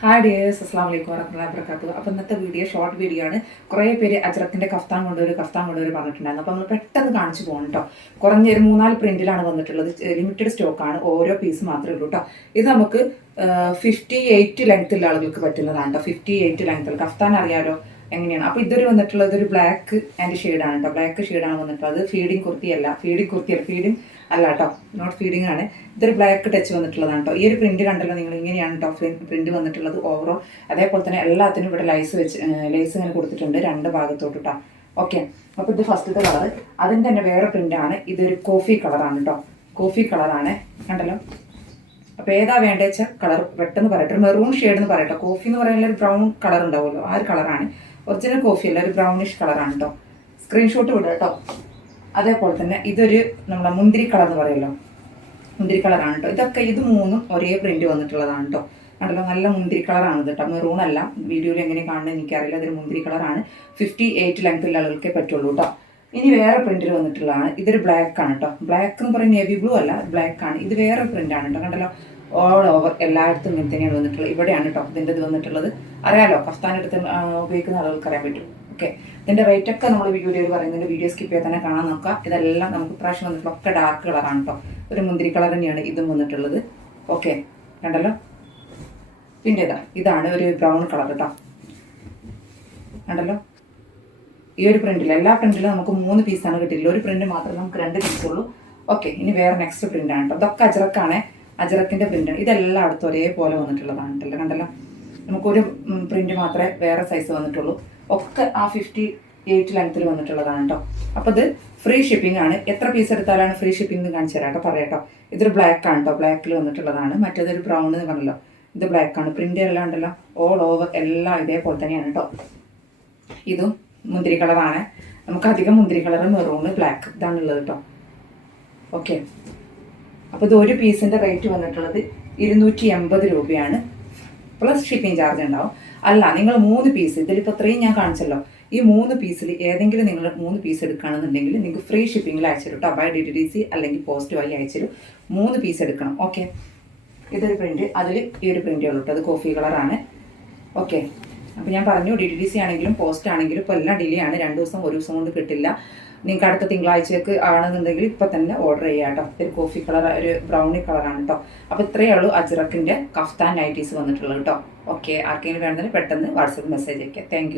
Hi dears, അസ്സാം വലൈക്കും വറഹ്മത്തുള്ളാഹി വബറകാതുഹു. അപ്പോൾ ഇന്നത്തെ വീഡിയോ ഷോർട്ട് വീഡിയോ ആണ്. കുറേ പേര് അജ്രക്കിൻ്റെ കഫ്താൻ കൊണ്ടുവരും പറഞ്ഞിട്ടുണ്ടായിരുന്നു. അപ്പോൾ നമ്മൾ പെട്ടെന്ന് കാണിച്ചു പോകണം കേട്ടോ. കുറഞ്ഞൊരു 3-4 പ്രിന്റിലാണ് വന്നിട്ടുള്ളത്. ലിമിറ്റഡ് സ്റ്റോക്കാണ്, ഓരോ പീസ് മാത്രമേ ഉള്ളൂ കേട്ടോ. ഇത് നമുക്ക് 58 ലെങ്ത്തുള്ള ആളുകൾക്ക് പറ്റുന്നതാണ് കേട്ടോ. 58 ലെങ്ത്തുള്ള കഫ്താൻ അറിയാലോ എങ്ങനെയാണ്. അപ്പോൾ ഇതൊരു വന്നിട്ടുള്ളത് ഒരു ബ്ലാക്ക് ആൻഡ് ഷെയ്ഡാണ് കേട്ടോ. ബ്ലാക്ക് ഷെയ്ഡാണ് വന്നിട്ടുള്ളത്. ഫീഡിങ് കുർത്തിയല്ല ഫീഡിങ് അല്ല കേട്ടോ, നോട്ട് ഫീഡിങ് ആണ്. ഇതൊരു ബ്ലാക്ക് ടച്ച് വന്നിട്ടുള്ളതാണ് കേട്ടോ. ഈ ഒരു പ്രിന്റ് കണ്ടല്ലോ നിങ്ങൾ, ഇങ്ങനെയാണ് കേട്ടോ പ്രിന്റ് വന്നിട്ടുള്ളത് ഓവറോൾ. അതേപോലെ തന്നെ എല്ലാത്തിനും ഇവിടെ ലേസ് ഇങ്ങനെ കൊടുത്തിട്ടുണ്ട് രണ്ട് ഭാഗത്തോട്ട് കേട്ടോ. ഓക്കെ, അപ്പോൾ ഇത് ഫസ്റ്റത്തെ കളർ. അതിൻ്റെ തന്നെ വേറെ പ്രിന്റാണ്. ഇതൊരു കോഫി കളറാണ് കേട്ടോ. കോഫി കളറാണ്, കണ്ടല്ലോ. അപ്പോൾ ഏതാ വേണ്ടത് വെച്ചാൽ കളർ പെട്ടെന്ന് പറയട്ടെ. ഒരു മെറൂൺ ഷെയ്ഡ് എന്ന് പറയട്ടോ. കോഫി എന്ന് പറയുന്ന ഒരു ബ്രൗൺ കളർ ഉണ്ടാവുമല്ലോ, ആ ഒരു കളറാണ്. ഒറിജിനൽ കോഫി അല്ല, ഒരു ബ്രൗണിഷ് കളറാണ് കേട്ടോ. സ്ക്രീൻഷോട്ട് വിടുക കേട്ടോ. അതേപോലെ തന്നെ ഇതൊരു നമ്മളെ മുന്തിരി കളർ എന്ന് പറയുമല്ലോ, മുന്തിരി കളറാണ് കേട്ടോ. ഇത് മൂന്നും ഒരേ പ്രിന്റ് വന്നിട്ടുള്ളതാണ് കേട്ടോ. കണ്ടല്ലോ, നല്ല മുന്തിരി കളറാണ് കേട്ടോ. മെറൂൺ അല്ല. വീഡിയോയിൽ എങ്ങനെ കാണുന്നത് എനിക്കറിയില്ല. അതൊരു മുന്തിരി കളറാണ്. 58 ലെങ്ത്തുള്ള ആളുകൾക്കേ പറ്റുള്ളൂ കേട്ടോ. ഇനി വേറെ പ്രിന്റിൽ വന്നിട്ടുള്ളതാണ്. ഇതൊരു ബ്ലാക്ക് ആണ് കേട്ടോ. ബ്ലാക്ക് എന്ന് പറയുന്നത് നേവി ബ്ലൂ അല്ല, ബ്ലാക്ക് ആണ്. ഇത് വേറെ പ്രിന്റ് ആണ് കേട്ടോ. കണ്ടല്ലോ, ഓൾ ഓവർ എല്ലായിടത്തും ഇങ്ങനെ തന്നെയാണ് വന്നിട്ടുള്ളത്. ഇവിടെയാണ് കേട്ടോ ഇതിൻ്റെ ഇത് വന്നിട്ടുള്ളത്. അറിയാലോ, കഫ്താൻ എടുത്ത് ഉപയോഗിക്കുന്ന ആളുകൾക്ക് അറിയാൻ പറ്റും. ഓക്കെ, ഇതിൻ്റെ റേറ്റ് ഒക്കെ നമ്മൾ വീഡിയോയിൽ പറയുന്നുണ്ട്. വീഡിയോ സ്കിപ്പ് ചെയ്ത് തന്നെ കാണാൻ നോക്കുക. ഇതെല്ലാം നമുക്ക് പ്രാവശ്യം വന്നിട്ടുള്ള ഒക്കെ ഡാർക്ക് കളറാണ് കേട്ടോ. ഒരു മുന്തിരി കളർ തന്നെയാണ് ഇതും വന്നിട്ടുള്ളത്. ഓക്കെ, കണ്ടല്ലോ. പിന്നെ ഇതാണ് ഒരു ബ്രൗൺ കളർ കേട്ടോ. കണ്ടല്ലോ, ഈ ഒരു പ്രിന്റിൽ എല്ലാ പ്രിന്റിലും നമുക്ക് 3 പീസാണ് കിട്ടിയില്ല. ഒരു പ്രിന്റ് മാത്രമേ നമുക്ക് 2 പീസുള്ളൂ. ഓക്കെ, ഇനി വേറെ നെക്സ്റ്റ് പ്രിന്റ് ആണ് കേട്ടോ. ഇതൊക്കെ അജ്രക്കാണ്, അജ്രക്കിൻ്റെ പ്രിന്റാണ്. ഇതെല്ലായിടത്തും ഒരേപോലെ വന്നിട്ടുള്ളതാണ് കേട്ടോ. കണ്ടല്ലോ, നമുക്കൊരു പ്രിന്റ് മാത്രമേ വേറെ സൈസ് വന്നിട്ടുള്ളൂ. ഒക്കെ ആ 58 ലെങ്ത്തിൽ വന്നിട്ടുള്ളതാണ് കേട്ടോ. അപ്പോൾ ഇത് ഫ്രീ ഷിപ്പിംഗ് ആണ്. എത്ര പീസ് എടുത്താലാണ് ഫ്രീ ഷിപ്പിംഗ് കാണിച്ചു തരാം കേട്ടോ, പറയാം കേട്ടോ. ഇതൊരു ബ്ലാക്ക് ആണ് കേട്ടോ, ബ്ലാക്കിൽ വന്നിട്ടുള്ളതാണ്. മറ്റേതൊരു ബ്രൗൺ എന്ന് പറഞ്ഞല്ലോ, ഇത് ബ്ലാക്ക് ആണ്. പ്രിന്റ് എല്ലാം ഉണ്ടല്ലോ, ഓൾ ഓവർ എല്ലാം ഇതേപോലെ തന്നെയാണ് കേട്ടോ. ഇതും മുന്തിരി കളറാണ്. നമുക്ക് അധികം മുന്തിരി കളർ, മെറൂണ്, ബ്ലാക്ക് ഇതാണുള്ളത് കേട്ടോ. ഓക്കെ, അപ്പോൾ ഇത് ഒരു പീസിൻ്റെ റേറ്റ് വന്നിട്ടുള്ളത് 280 രൂപയാണ്. പ്ലസ് ഷിപ്പിംഗ് ചാർജ് ഉണ്ടാവും. അല്ല, നിങ്ങൾ 3 പീസ്, ഇതിലിപ്പോൾ 3 ഞാൻ കാണിച്ചല്ലോ, ഈ 3 പീസിൽ ഏതെങ്കിലും നിങ്ങൾ 3 പീസ് എടുക്കുകയാണെന്നുണ്ടെങ്കിൽ നിങ്ങൾക്ക് ഫ്രീ ഷിപ്പിങ്ങിൽ അയച്ചു കേട്ടോ. ബൈ DTDC അല്ലെങ്കിൽ പോസ്റ്റ് വഴി അയച്ചു 3 പീസ് എടുക്കണം. ഓക്കെ, ഇതൊരു പ്രിന്റ്, അതിൽ ഈ ഒരു പ്രിൻ്റേ ഉള്ളൂ കേട്ടോ. അത് കോഫി കളറാണ്. ഓക്കെ, അപ്പോൾ ഞാൻ പറഞ്ഞു DTDC ആണെങ്കിലും പോസ്റ്റ് ആണെങ്കിലും ഇപ്പോൾ എല്ലാം ഡിലേ ആണ്. 2 ദിവസം 1 ദിവസം കൊണ്ട് കിട്ടില്ല. നിങ്ങൾക്ക് അടുത്ത തിങ്കളാഴ്ചയ്ക്ക് ആണെന്നുണ്ടെങ്കിൽ ഇപ്പോൾ തന്നെ ഓർഡർ ചെയ്യാം കേട്ടോ. ഒരു കോഫി കളർ, ഒരു ബ്രൗണി കളറാണ് കേട്ടോ. അപ്പോൾ ഇത്രയേ ഉള്ളൂ അജ്രക്കിൻ്റെ കഫ്താൻ നൈറ്റീസ് വന്നിട്ടുള്ളത് കേട്ടോ. ഓക്കെ, ആർക്കെങ്കിലും വേണമെങ്കിൽ പെട്ടെന്ന് വാട്സപ്പ് മെസ്സേജ് അയക്കാം. താങ്ക്